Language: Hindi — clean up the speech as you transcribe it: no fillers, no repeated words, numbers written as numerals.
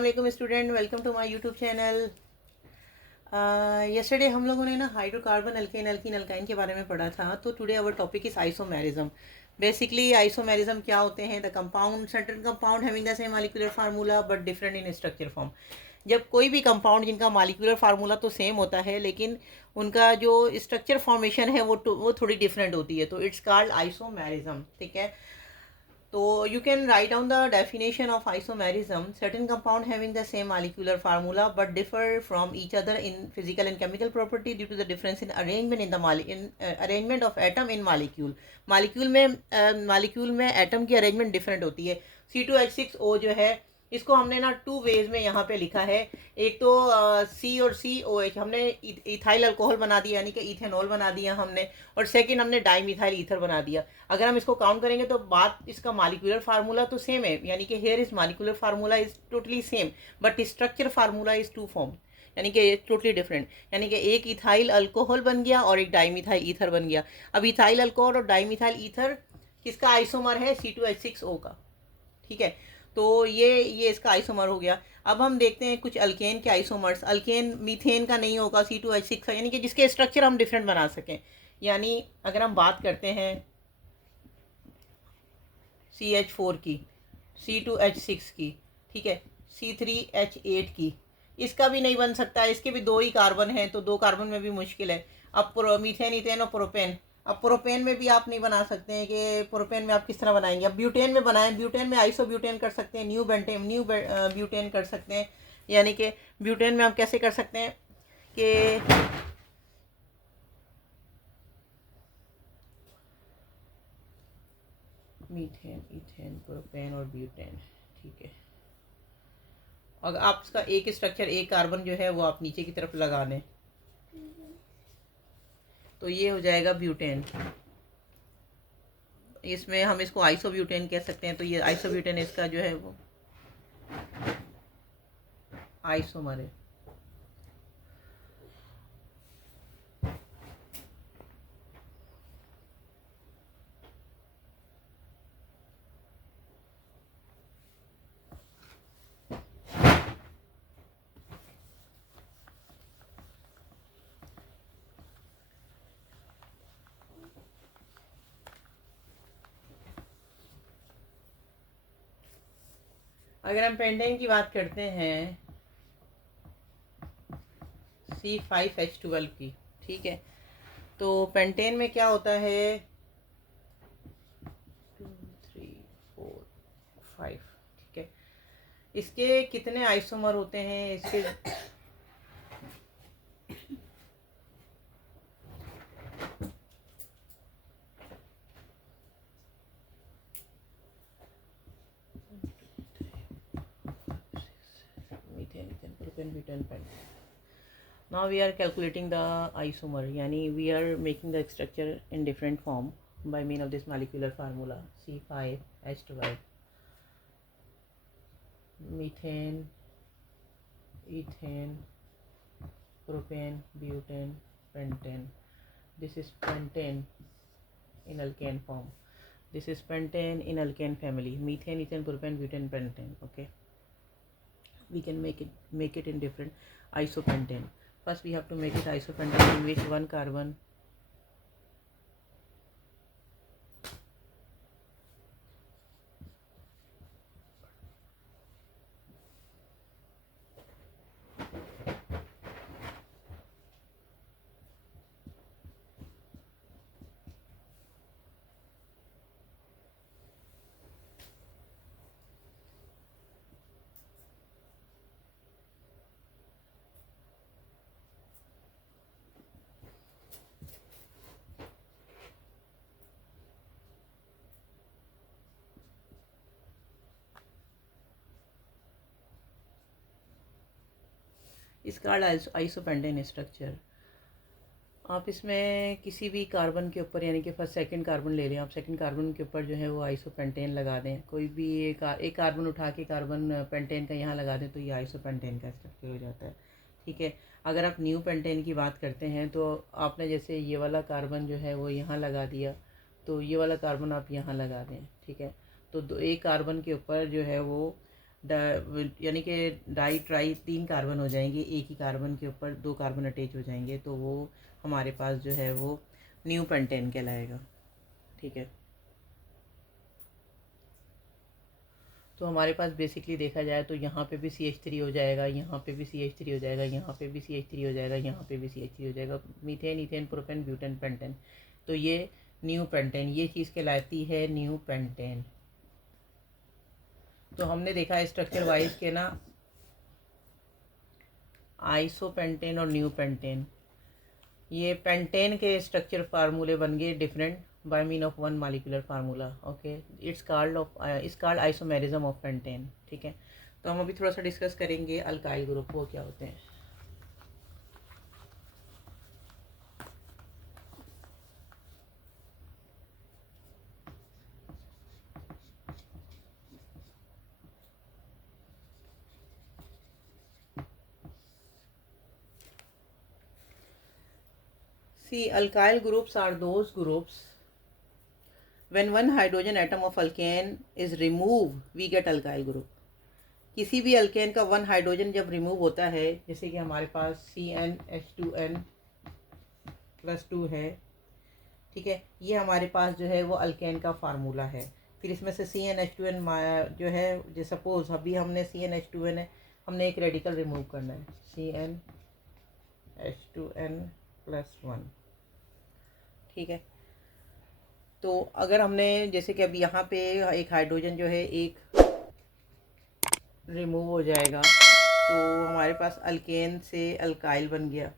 अस्सलाम वालेकुम student, welcome to my YouTube channel. Yesterday हम लोगों ने ना हाइड्रोकार्बन अल्केन अल्कीन अल्काइन के बारे में पढ़ा था। तो today our topic is isomerism. Basically isomerism क्या होते हैं? The compound certain compound having the same molecular formula but different in structure form. जब कोई भी कंपाउंड जिनका मॉलिक्यूलर फार्मूला तो सेम होता है लेकिन उनका जो स्ट्रक्चर फॉर्मेशन है वो थोड़ी डिफरेंट होती है, तो इट्स कॉल्ड आइसोमेरिज्म। ठीक है, तो you can write down the definition of isomerism. Certain compound having the same molecular formula but differ from each other in physical and chemical property due to the difference in arrangement in the arrangement of atom in molecule. molecule में atom की arrangement different होती है। C2H6O जो है इसको हमने ना टू वेज में यहाँ पे लिखा है। एक तो सी और COH हमने इथाइल अल्कोहल बना दिया, यानी कि इथेनॉल बना दिया हमने, और सेकंड हमने डाइमिथाइल ईथर बना दिया। अगर हम इसको काउंट करेंगे तो बात इसका मॉलिक्यूलर फार्मूला तो सेम है, यानी कि here is molecular formula is totally same but structure formula is two form, यानी कि टोटली डिफरेंट। यानी कि एक इथाइल अल्कोहल बन गया और एक डाइमिथाइल ईथर बन गया। अब इथाइल अल्कोहल और डाइमिथाइल ईथर किसका आइसोमर है? C2H6O का। ठीक है, तो ये इसका आइसोमर हो गया। अब हम देखते हैं कुछ अल्केन के आइसोमर्स। अल्केन मीथेन का नहीं होगा, C2H6 का, यानी कि जिसके स्ट्रक्चर हम डिफरेंट बना सकें। यानी अगर हम बात करते हैं CH4 की, C2H6 की, ठीक है, C3H8 की, इसका भी नहीं बन सकता। इसके भी दो ही कार्बन हैं, तो दो कार्बन में भी मुश्किल है। अब मीथेन, इथेन और प्रोपेन। अब प्रोपेन में भी आप नहीं बना सकते हैं कि प्रोपेन में आप किस तरह बनाएंगे। अब ब्यूटेन में बनाएं, ब्यूटेन में आइसो ब्यूटेन कर सकते हैं, न्यू ब्यूटेन कर सकते हैं। यानी कि ब्यूटेन में आप कैसे कर सकते हैं कि मीथेन, इथेन, प्रोपेन और ब्यूटेन। ठीक है, अगर आप इसका एक स्ट्रक्चर, एक कार्बन जो है वो आप नीचे की तरफ लगा दें तो ये हो जाएगा ब्यूटेन। इसमें हम इसको आइसोब्यूटेन कह सकते हैं। तो ये आइसोब्यूटेन इसका जो है वो आइसोमर है। अगर हम पेंटेन की बात करते हैं C5H12 की, ठीक है, तो पेंटेन में क्या होता है? 2 3 4 5। ठीक है, इसके कितने आइसोमर होते हैं? इसके Now we are calculating the isomer, यानी we are making the structure in different form by mean of this molecular formula C5H12, methane, ethane, propane, butane, pentane. This is pentane in alkane form. This is pentane in alkane family. Methane, ethane, propane, butane, pentane. Okay, we can make it in different isopentane. First we have to make it isopentane in which one carbon इसका आइसोपेंटेन स्ट्रक्चर। आप इसमें किसी भी कार्बन के ऊपर, यानी कि फर्स्ट सेकंड कार्बन ले लें, आप सेकंड कार्बन के ऊपर जो है वो आइसोपेंटेन लगा दें। कोई भी एक कार्बन उठा के कार्बन पेंटेन का यहाँ लगा दें तो ये आइसोपेंटेन का स्ट्रक्चर हो जाता है। ठीक है, अगर आप न्यू पेंटेन की बात करते हैं तो आपने जैसे ये वाला कार्बन जो है वो यहाँ लगा दिया, तो ये वाला कार्बन आप यहाँ लगा दें। ठीक है, तो एक कार्बन के ऊपर जो है वो यानी कि डाई ट्राई 3 कार्बन हो जाएंगे, एक ही कार्बन के ऊपर 2 कार्बन अटैच हो जाएंगे, तो वो हमारे पास जो है वो न्यू पेंटेन कहलाएगा। ठीक है, तो हमारे पास बेसिकली देखा जाए तो यहाँ पे भी CH3 हो जाएगा, यहाँ पे भी CH3 हो जाएगा, यहाँ पे भी CH3 हो जाएगा, यहाँ पे भी CH3 हो जाएगा, methane, ethane, propane, butane, pentane. तो ये न्यू पेंटेन, ये चीज़ कहलाती है न्यू पेंटेन। तो हमने देखा स्ट्रक्चर वाइज के ना आइसोपेंटेन और न्यू पेंटेन, ये पेंटेन के स्ट्रक्चर फार्मूले बन गए different by mean of one molecular formula. Okay, it's called isomerism of pentane. ठीक है, तो हम अभी थोड़ा सा डिस्कस करेंगे अल्काइल ग्रुप वो क्या होते हैं। See, alkyl groups are those groups when one hydrogen atom of alkane is removed, we get alkyl group. किसी भी अल्केन का 1 हाइड्रोजन जब रिमूव होता है, जैसे कि हमारे पास CnH2n+2 है, ठीक है, ये हमारे पास जो है वो अल्केन का फार्मूला है। फिर इसमें से CnH2n जो है, जो सपोज अभी हमने CnH2n है, हमने एक रेडिकल रिमूव करना है, CnH2n+1। ठीक है, तो अगर हमने जैसे कि अभी यहाँ पे एक हाइड्रोजन जो है एक रिमूव हो जाएगा, तो हमारे पास अल्केन से अल्काइल बन गया।